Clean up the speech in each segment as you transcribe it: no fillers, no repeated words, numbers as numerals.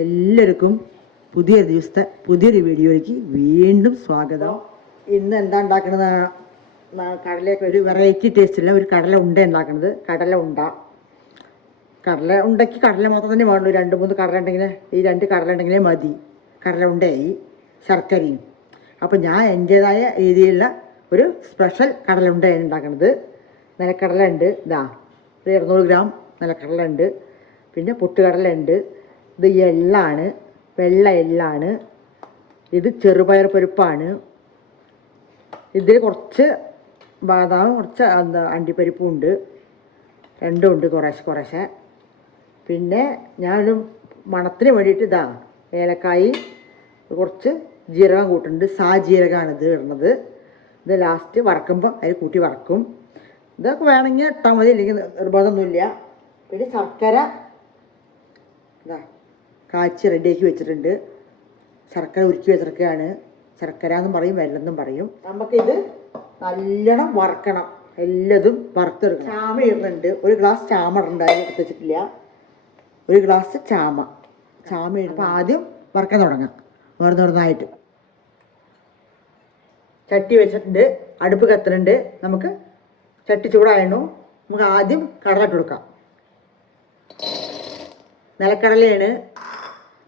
എല്ലാവർക്കും പുതിയൊരു ദിവസത്തെ പുതിയൊരു വീഡിയോയിലേക്ക് വീണ്ടും സ്വാഗതം. ഇന്ന് എന്താ ഉണ്ടാക്കുന്നത്? കടലയൊക്കെ ഒരു വെറൈറ്റി ടേസ്റ്റുള്ള ഒരു കടല ഉണ്ട ഉണ്ടാക്കുന്നത്. കടല ഉണ്ടയ്ക്ക് കടല മാത്രം തന്നെ വേണ്ടു. 2-3 കടല ഉണ്ടെങ്കിൽ ഈ 2 കടല ഉണ്ടെങ്കിലേ മതി. കടല ഉണ്ടയായി ശർക്കരയും. അപ്പോൾ ഞാൻ എൻ്റേതായ രീതിയിലുള്ള ഒരു സ്പെഷ്യൽ കടല ഉണ്ടയാണ് ഉണ്ടാക്കുന്നത്. നിലക്കടല ഉണ്ട്, ഒരു 200 ഗ്രാം നിലക്കടല ഉണ്ട്. പിന്നെ പൊട്ടുകടല ഉണ്ട്. ഇത് എള്ളാണ്, വെള്ള എള്ളാണ്. ഇത് ചെറുപയർ പരിപ്പാണ്. ഇതിൽ കുറച്ച് ബാദാം, കുറച്ച് അണ്ടിപ്പരിപ്പും ഉണ്ട്. രണ്ടും ഉണ്ട് കുറേശ്ശെ. പിന്നെ ഞാനൊരു മണത്തിന് വേണ്ടിയിട്ട് ഏലക്കായി, കുറച്ച് ജീരകം കൂട്ടുന്നുണ്ട്. ജീരകമാണ് ഇത് ഇടുന്നത്. ഇത് ലാസ്റ്റ് വറക്കുമ്പോൾ അതിൽ കൂട്ടി വറക്കും. ഇതൊക്കെ വേണമെങ്കിൽ ഇട്ടാൽ മതി, ഇല്ലെങ്കിൽ നിർബന്ധമൊന്നുമില്ല. പിന്നെ ശർക്കര കാച്ചി റെഡിയാക്കി വെച്ചിട്ടുണ്ട്. ശർക്കര ഉരുക്കി വെച്ചിരിക്കുകയാണ്. ശർക്കര എന്നും പറയും, വെല്ലെന്നും പറയും. നമുക്കിത് നല്ലോണം വറക്കണം. എല്ലതും വറുത്തെടുക്കണം. ചാമ ഇടുന്നുണ്ട്. 1 ഗ്ലാസ് ചാമ ഇടുന്നുണ്ട്. അതിൽ എടുത്ത് വെച്ചിട്ടില്ല. 1 ഗ്ലാസ് ചാമ ഇടും. അപ്പോൾ ആദ്യം വറക്കാൻ തുടങ്ങാം. ഓരോന്നോരോന്നായിട്ട് ചട്ടി വെച്ചിട്ടുണ്ട്. അടുപ്പ് കത്തുന്നുണ്ട്. നമുക്ക് ചട്ടി ചൂടായിരുന്നു. നമുക്ക് ആദ്യം കടല ഇട്ട് കൊടുക്കാം. നിലക്കടലയാണ്.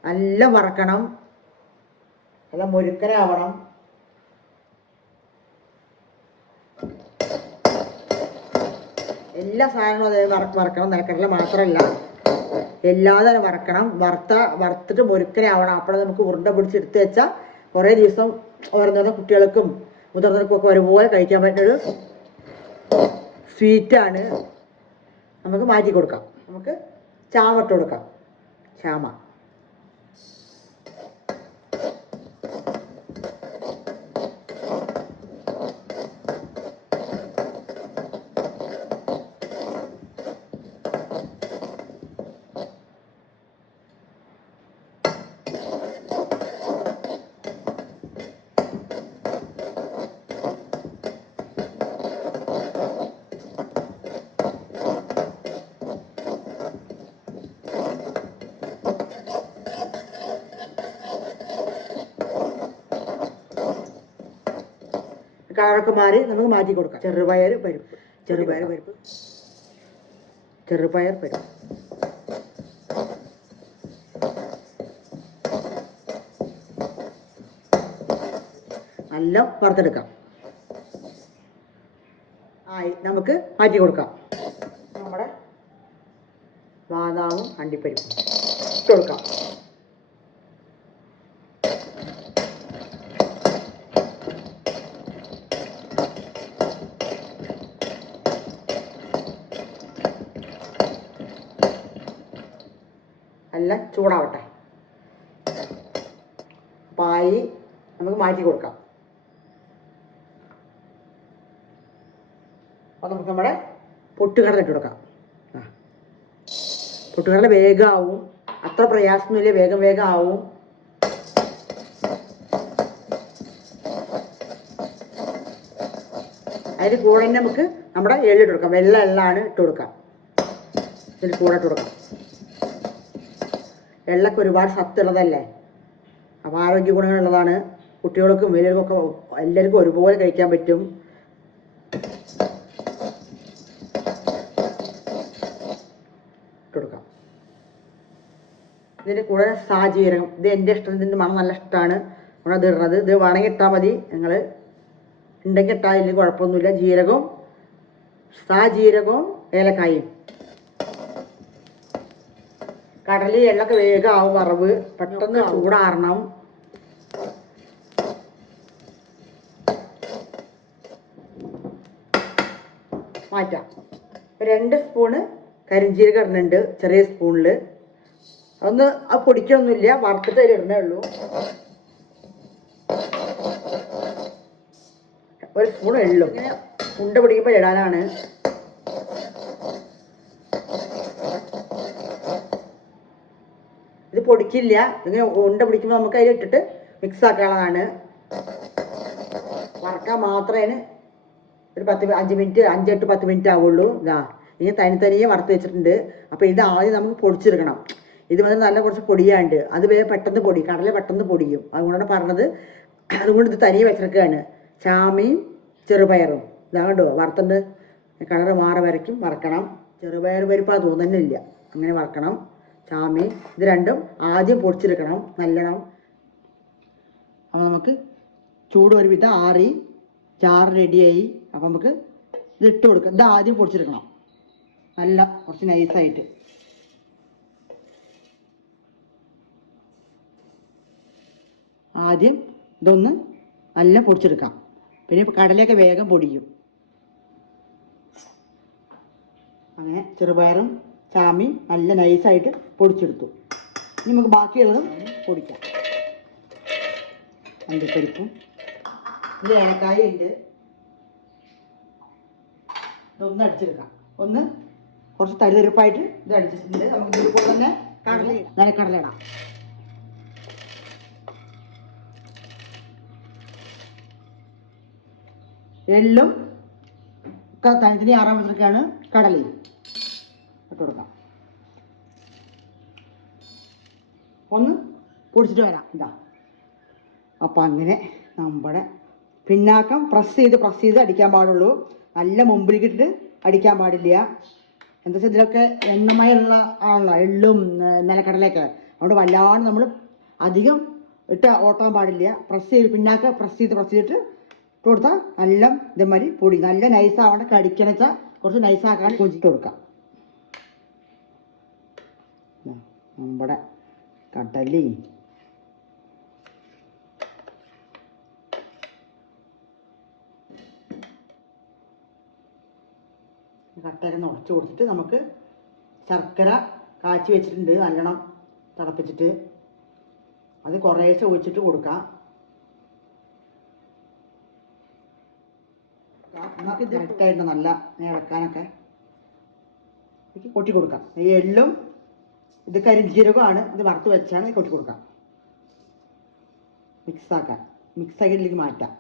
നല്ല വറക്കണം, നല്ല മുരുക്കനാവണം. എല്ലാ സാധനങ്ങളും അതേ വറക്കണം. നിലക്കടല മാത്രമല്ല, എല്ലാതെ വറക്കണം. വറുത്തിട്ട് മുരുക്കനാവണം. അപ്പോൾ നമുക്ക് ഉരുണ്ട പിടിച്ചെടുത്ത് വെച്ചാൽ കുറേ ദിവസം ഓരോന്നോരോ കുട്ടികൾക്കും മുതിർന്നവർക്കും ഒക്കെ ഒരുപോലെ കഴിക്കാൻ പറ്റുന്നൊരു സ്വീറ്റാണ്. നമുക്ക് മാറ്റി കൊടുക്കാം. നമുക്ക് ചാമ ഇട്ട് കൊടുക്കാം. ചാമ കളറൊക്കെ മാറി നമുക്ക് മാറ്റി കൊടുക്കാം. ചെറുപയർ പരിപ്പ് നല്ല വറുത്തെടുക്കാം. നമുക്ക് മാറ്റി കൊടുക്കാം. നമ്മുടെ ബാദാമും അണ്ടിപ്പരിപ്പും ഇട്ട് കൊടുക്കാം. നല്ല ചൂടാവട്ടെ. പായി നമുക്ക് മാറ്റി കൊടുക്കാം. അപ്പോൾ നമുക്ക് നമ്മുടെ പൊട്ടുകടല ഇട്ട് കൊടുക്കാം. പൊട്ടുകടല വേഗം ആവും. അത്ര പ്രയാസമൊന്നുമില്ല, വേഗം ആവും. അതിന് കൂടെ തന്നെ നമുക്ക് നമ്മുടെ എള്ളിട്ട് കൊടുക്കാം. വെള്ള എള്ളാണ് ഇട്ട് കൊടുക്കാം. ഇതിന് കൂടെ ഇട്ട് കൊടുക്കാം. എള്ളൊക്കെ ഒരുപാട് സത്തുള്ളതല്ലേ. അപ്പോൾ ആരോഗ്യ ഗുണങ്ങളുള്ളതാണ്. കുട്ടികൾക്കും വലിയവർക്കൊക്കെ എല്ലാവർക്കും ഒരുപോലെ കഴിക്കാൻ പറ്റും. ഇട്ടുകൊടുക്കാം. ഇതിൻ്റെ കൂടെ ജീരകം, ഇത് എൻ്റെ ഇഷ്ടം. ഇതിൻ്റെ മണം നല്ല ഇഷ്ടമാണ്. അത് ഇടുന്നത്. ഇത് വേണമെങ്കിൽ ഇട്ടാൽ മതി. നിങ്ങൾ ഉണ്ടെങ്കിൽ ഇട്ടാൽ ഇല്ലെങ്കിൽ കുഴപ്പമൊന്നുമില്ല. ജീരകവും ഏലക്കായും. കടല എള്ളൊക്കെ വേഗം ആവും. വറവ് പെട്ടെന്ന് ചൂടാറണം. മാറ്റാം. 2 സ്പൂണ് കരിഞ്ജീരകം ഇടുന്നുണ്ട്, ചെറിയ സ്പൂണിൽ. അതൊന്ന് പൊടിക്കൊന്നുമില്ല, വറുത്തിട്ട് അതിൽ ഇടുന്നേ ഉള്ളൂ. 1 സ്പൂൺ എള്ളും. ഇങ്ങനെ ഉണ്ട പിടിക്കുമ്പോൾ ഇടാനാണ്. ഇത് പൊടിക്കില്ല. ഇങ്ങനെ ഉണ്ട പിടിക്കുമ്പോൾ നമുക്ക് അതിൽ ഇട്ടിട്ട് മിക്സ് ആക്കാനുള്ളതാണ്. വറക്കാൻ മാത്രമേ ഒരു 5 മിനിറ്റ് 5-8-10 മിനിറ്റ് ആവുള്ളൂ. ഇനി തനിയെ വറുത്ത് വെച്ചിട്ടുണ്ട്. അപ്പോൾ ഇത് ആദ്യം നമുക്ക് പൊടിച്ചെടുക്കണം. ഇത് വന്ന് നല്ല കുറച്ച് പൊടിയാണ്ട് അത് വേഗം പെട്ടെന്ന് പൊടി കടല പെട്ടെന്ന് പൊടിയും. അതുകൊണ്ടാണ് പറഞ്ഞത്. അതുകൊണ്ട് ഇത് തനിയെ വെച്ചെടുക്കുകയാണ്. ചാമയും ചെറുപയറും ഇതാ കണ്ടോ വറുത്തുണ്ട്. കളറ് മാറി വരയ്ക്കും വറക്കണം. ചെറുപയർ പരിപ്പാ തോന്നുന്നില്ല, അങ്ങനെ വറക്കണം. ചാമി ഇത് രണ്ടും ആദ്യം പൊടിച്ചെടുക്കണം നല്ലോണം. അപ്പോൾ നമുക്ക് ചൂട് ഒരു വിധം ആറി ചാറ് റെഡിയായി. അപ്പോൾ നമുക്ക് ഇത് ഇട്ട് കൊടുക്കാം. ഇത് ആദ്യം പൊടിച്ചെടുക്കണം നല്ല കുറച്ച് നൈസായിട്ട്. ആദ്യം ഇതൊന്ന് നല്ല പൊടിച്ചെടുക്കാം. പിന്നെ കടലയൊക്കെ വേഗം പൊടിയും. അങ്ങനെ ചെറുപയറും ചാമയും നല്ല നൈസായിട്ട് പൊടിച്ചെടുത്തു. ഇനി നമുക്ക് ബാക്കിയുള്ളതും പൊടിക്കാം. അണ്ടിപ്പരിപ്പും ഇത് ഏലക്കായ ഉണ്ട്. ഇതൊന്ന് അടിച്ചെടുക്കാം. ഒന്ന് കുറച്ച് തരിതരിപ്പായിട്ട് ഇത് അടിച്ചിട്ടുണ്ട്. നമുക്ക് ഇതിൽ തന്നെ കടല നിലക്കടല ഇടാം. എള്ളും തനിത്തിന് ആറാൻ വെച്ചിട്ടാണ് കടലയും ഇട്ട് കൊടുക്കാം. ഒന്ന് പൊടിച്ചിട്ട് വരാം. ഇതാ അപ്പം അങ്ങനെ നമ്മുടെ പിന്നാക്കം പ്രസ് ചെയ്ത് അടിക്കാൻ പാടുള്ളൂ. നല്ല മുമ്പിലേക്ക് ഇട്ടിട്ട് അടിക്കാൻ പാടില്ല. എന്താ വെച്ചാൽ ഇതിലൊക്കെ എണ്ണമയുള്ള ആണല്ലോ എള്ളും നിലക്കടലയൊക്കെ. അതുകൊണ്ട് വല്ലാണ്ട് നമ്മൾ അധികം ഇട്ട് ഓട്ടാൻ പാടില്ല. പിന്നാക്കം പ്രസ് ചെയ്തിട്ട് ഇട്ട് കൊടുത്താൽ നല്ല ഇതേമാതിരി പൊടി നല്ല നൈസാവണ്ട. കടിക്കണം വെച്ചാൽ കുറച്ച് നൈസാക്കാൻ കൊഞ്ചിട്ട് കൊടുക്കാം. നമ്മുടെ കടലയും കട്ടയൊക്കെ ഉടച്ചു കൊടുത്തിട്ട് നമുക്ക് ശർക്കര കാച്ചി വെച്ചിട്ടുണ്ട് നല്ലോണം തിളപ്പിച്ചിട്ട് അത് കുറേശ്ശെ ഒഴിച്ചിട്ട് കൊടുക്കാം. നമുക്ക് ഇത് കറക്റ്റായിട്ട് നല്ല ഇളക്കാനൊക്കെ കൊട്ടി കൊടുക്കാം. ഈ എള്ളും ഇത് കരിഞ്ജീരകമാണ്. ഇത് വറുത്ത് വെച്ചാണ് കൊട്ടി കൊടുക്കാം. മിക്സാക്കിയിലേക്ക് മാറ്റാം.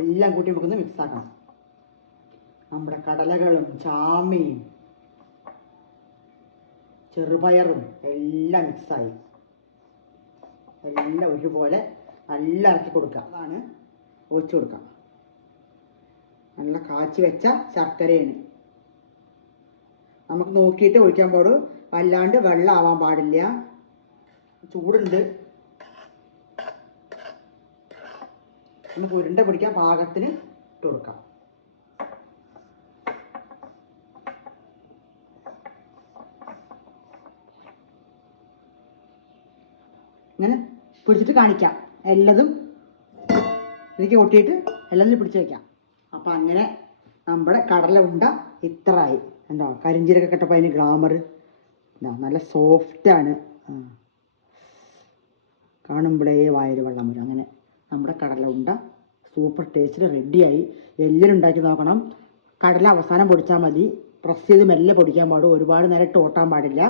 എല്ലാം കൂട്ടി നമുക്കൊന്ന് മിക്സാക്കണം. നമ്മുടെ കടലകളും ചാമയും ചെറുപയറും എല്ലാം മിക്സായി എല്ലാം ഒരുപോലെ നല്ല ഇറക്കി കൊടുക്കുക. അതാണ് ഒഴിച്ചു കൊടുക്കാം. നല്ല കാച്ചി വെച്ച ശർക്കരയാണ്. നമുക്ക് നോക്കിയിട്ട് ഒഴിക്കാൻ പാടും. വല്ലാണ്ട് വെള്ളം ആവാൻ പാടില്ല. ചൂടുണ്ട്. നമുക്ക് ഉരുണ്ട പിടിക്കാൻ പാകത്തിന് ഇട്ട് കൊടുക്കാം. ഇങ്ങനെ പിടിച്ചിട്ട് കാണിക്കാം. എല്ലതും ഇതിലേക്ക് കൊട്ടിയിട്ട് എല്ലാത്തിലും പിടിച്ച് വയ്ക്കാം. അപ്പം അങ്ങനെ നമ്മുടെ കടല ഉണ്ട ഇത്രയായി. എന്താ കരിഞ്ചീരൊക്കെ കെട്ടപ്പോൾ അതിന് ഗ്ലാമർ നല്ല സോഫ്റ്റാണ്. കാണുമ്പോഴേ വായിൽ വെള്ളം വരും. അങ്ങനെ നമ്മുടെ കടല ഉണ്ട സൂപ്പർ ടേസ്റ്റിൽ റെഡിയായി. എല്ലാവരും ഉണ്ടാക്കി നോക്കണം. കടല അവസാനം പൊടിച്ചാൽ മതി. പ്രസ് ചെയ്ത് മെല്ലെ പൊടിക്കാൻ പാടും. ഒരുപാട് നേരം ഇട്ട് ഓട്ടാൻ പാടില്ല.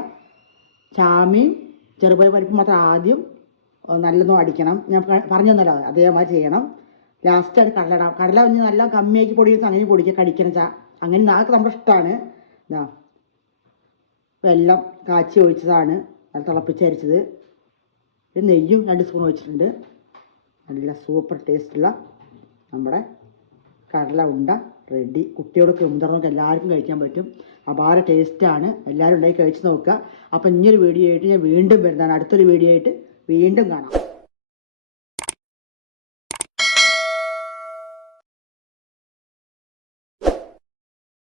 ചാമയും ചെറുപയർ പരിപ്പ് മാത്രം ആദ്യം നല്ലതും അടിക്കണം. ഞാൻ പറഞ്ഞു തന്നല്ലോ അതേമാതിരി ചെയ്യണം. ലാസ്റ്റാണ് കടല ഇടാം. കടല ഒന്ന് നല്ല കമ്മിയാക്കി പൊടിക്കുന്ന അങ്ങനെ പൊടിക്കുക കടിക്കണം അങ്ങനെ അതൊക്കെ നമ്മുടെ ഇഷ്ടമാണ്. എല്ലാം കാച്ചി ഒഴിച്ചതാണ്. നല്ല തിളപ്പിച്ചരിച്ചത്. നെയ്യും 2 സ്പൂൺ ഒഴിച്ചിട്ടുണ്ട്. നല്ല സൂപ്പർ ടേസ്റ്റുള്ള നമ്മുടെ കടല ഉണ്ട റെഡി. കുട്ടികൾക്ക് മുതിർന്നവർക്ക് എല്ലാവർക്കും കഴിക്കാൻ പറ്റും. അപാര ടേസ്റ്റാണ്. എല്ലാവരും ഉണ്ടാക്കി കഴിച്ച് നോക്കുക. അപ്പം ഇനിയൊരു വീഡിയോ ആയിട്ട് ഞാൻ വീണ്ടും വരുന്നതാണ്. അടുത്തൊരു വീഡിയോ ആയിട്ട് വീണ്ടും കാണാം.